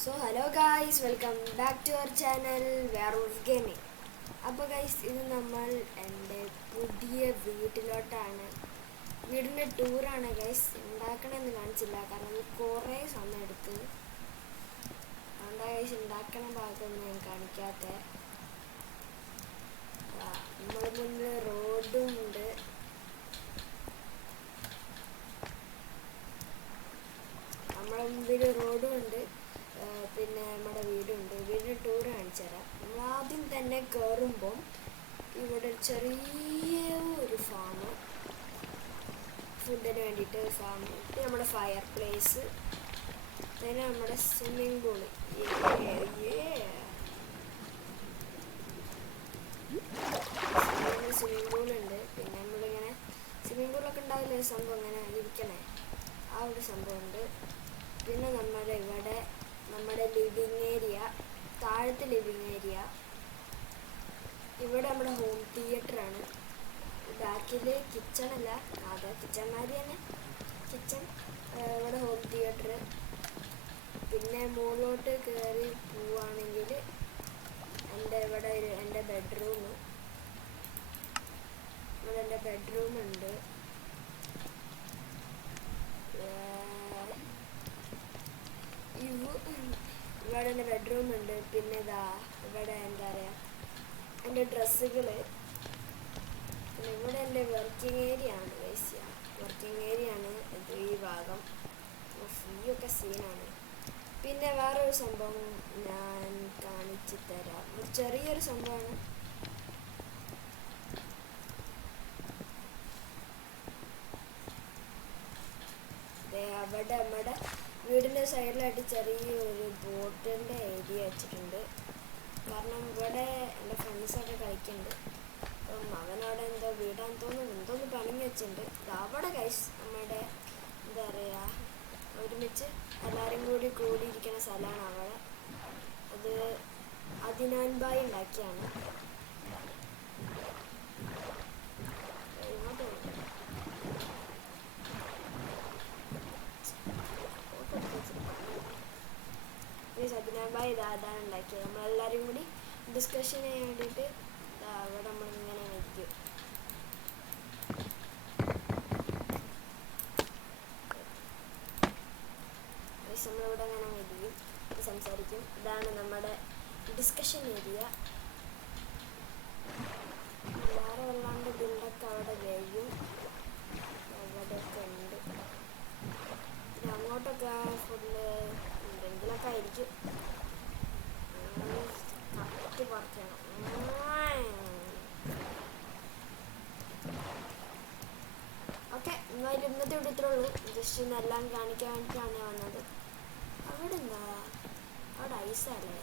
So hello guys, welcome back to our channel Werewolf Gaming. അപ്പോൾ guys ഇത് നമ്മൾ എൻ്റെ പുതിയ വീട്ടിലോട്ടാണ്. വീടിൻ്റെ ടൂറാണ് ഗൈസ്. ഉണ്ടാക്കണമെന്ന് കാണിച്ചില്ല കാരണം ഇത് കുറേ സമയം എടുത്ത്. അതുകൊണ്ടാ ഗൈസ് ഉണ്ടാക്കണ ഭാഗമൊന്നും ഞാൻ കാണിക്കാത്ത. നമ്മുടെ മുന്നിൽ റോഡും ഉണ്ട്. നമ്മുടെ മുമ്പിൽ റോഡും ഉണ്ട്, പിന്നെ നമ്മുടെ വീടുണ്ട്. വീടിൻ്റെ ടൂർ കാണിച്ചു തരാം. നമ്മൾ ആദ്യം തന്നെ കയറുമ്പം ഇവിടെ ചെറിയ ഒരു ഫാം, ഫുഡിന് വേണ്ടിയിട്ട് ഫാം, പിന്നെ നമ്മുടെ ഫയർ പ്ലേസ്, പിന്നെ നമ്മുടെ സ്വിമ്മിങ് പൂള്. സ്വിമ്മിങ് പൂളുണ്ട്. പിന്നെ നമ്മളിങ്ങനെ സ്വിമ്മിങ് പൂളൊക്കെ ഉണ്ടാവില്ലേ സംഭവം, ഇങ്ങനെ ഇരിക്കണേ, ആ ഒരു സംഭവമുണ്ട്. പിന്നെ നമ്മുടെ ഇവിടെ നമ്മുടെ ലിവിങ് ഏരിയ, താഴത്തെ ലിവിങ് ഏരിയ. ഇവിടെ നമ്മുടെ ഹോം തിയേറ്ററാണ്. ബാക്കിൽ കിച്ചണല്ല, അതെ കിച്ചൺമാരി തന്നെ കിച്ചൺ. ഇവിടെ ഹോം തിയേറ്റർ. പിന്നെ മുകളിലോട്ട് കയറി പോവുകയാണെങ്കിൽ ഇവിടെ എൻ്റെ ബെഡ്റൂം. ഇവിടെ എൻ്റെ ബെഡ്റൂമുണ്ട്. ഇവിടെ എൻ്റെ ബെഡ്റൂം ഉണ്ട്. പിന്നെ ഇതാ ഇവിടെ എന്താ പറയുക, എൻ്റെ ഡ്രസ്സുകൾ. പിന്നെ ഇവിടെ എൻ്റെ വർക്കിംഗ് ഏരിയ ആണ്. വർക്കിംഗ് ഏരിയ ആണ് ഇത്, ഈ ഭാഗം. ഫീയൊക്കെ സീനാണ്. പിന്നെ വേറൊരു സംഭവം ഞാൻ കാണിച്ചു തരാം. ഒരു ചെറിയൊരു സംഭവമാണ്. അവിടെ നമ്മുടെ വീടിൻ്റെ സൈഡിലായിട്ട് ചെറിയൊരു ബോട്ടിൻ്റെ ഏരിയ വെച്ചിട്ടുണ്ട്. കാരണം ഇവിടെ എൻ്റെ ഫ്രണ്ട്സൊക്കെ കളിക്കുന്നുണ്ട്. അപ്പം അവനവിടെ എന്തോ വീടാന്ന് തോന്നുന്നു, എന്തോന്ന് പണിഞ്ഞ് വെച്ചിട്ടുണ്ട്. അവിടെ ഗൈസ് നമ്മുടെ എന്താ പറയുക, ഒരുമിച്ച് എല്ലാവരും കൂടിയിരിക്കുന്ന സ്ഥലമാണ് അവിടെ. അത് അദിനാൻ ബായി ഉണ്ടാക്കിയാണ്. സബിനാബായി അതാണ് ഉണ്ടാക്കിയത്. നമ്മളെല്ലാവരും കൂടി ഡിസ്കഷൻ ചെയ്യാൻ വേണ്ടിയിട്ട് അവിടെ നമ്മളിങ്ങനെ നിൽക്കും. നമ്മളിവിടെ അങ്ങനെ ഇരിക്കും, സംസാരിക്കും. ഇതാണ് നമ്മുടെ ഡിസ്കഷൻ ഏരിയ. വേറെ വല്ലാണ്ട് ബിൽഡൊക്കെ അവിടെ കഴിയും, അവിടെയൊക്കെ ഉണ്ട്. പിന്നെ അങ്ങോട്ടൊക്കെ ഫുള്ള് എന്തെങ്കിലുമൊക്കെ ആയിരിക്കും. കറക്റ്റ് പറിക്കണം. ഓക്കെ, എന്നാലും ഇന്നത്തെ ഇവിടെ ഇത്രേ ഉള്ളൂ. ജസ്റ്റ് ഇന്നെല്ലാം കാണിക്കാൻ വേണ്ടിയിട്ടാണ് ഞാൻ വന്നത്. അവിടെ എന്താ, അവിടെ ഐസല്ലേ.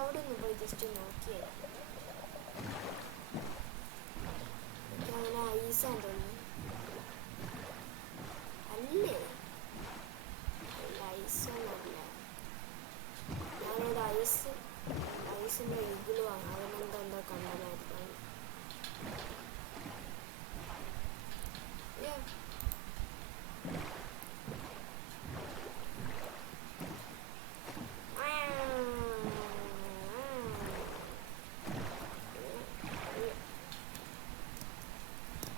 അവിടെ ഒന്ന് പോയി ജസ്റ്റ് നോക്കിയേ. അങ്ങനെ ഐസാന്ന് തോന്നുന്നു. അല്ലേ, ഐസൊന്നുമല്ല. ഞാനിവിടെ ഐസിൻ്റെ ഇഗ്ലുവാണ്. അതിനെന്താ കണ്ടാലായിരിക്കും.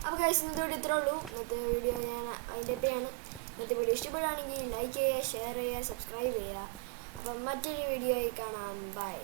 അപ്പോൾ ഗൈസ് ഇന്നത്തെ വീഡിയോ ഇത്രേ ഉള്ളൂ. ഇന്നത്തെ വീഡിയോ ഞാൻ അതിൻ്റെ പേയാണ്. ഇന്നത്തെ വീഡിയോ ഇഷ്ടപ്പെടുകയാണെങ്കിൽ ലൈക്ക് ചെയ്യുക, ഷെയർ ചെയ്യുക, സബ്സ്ക്രൈബ് ചെയ്യുക. അപ്പം മറ്റൊരു വീഡിയോയിൽ കാണാം. ബൈ.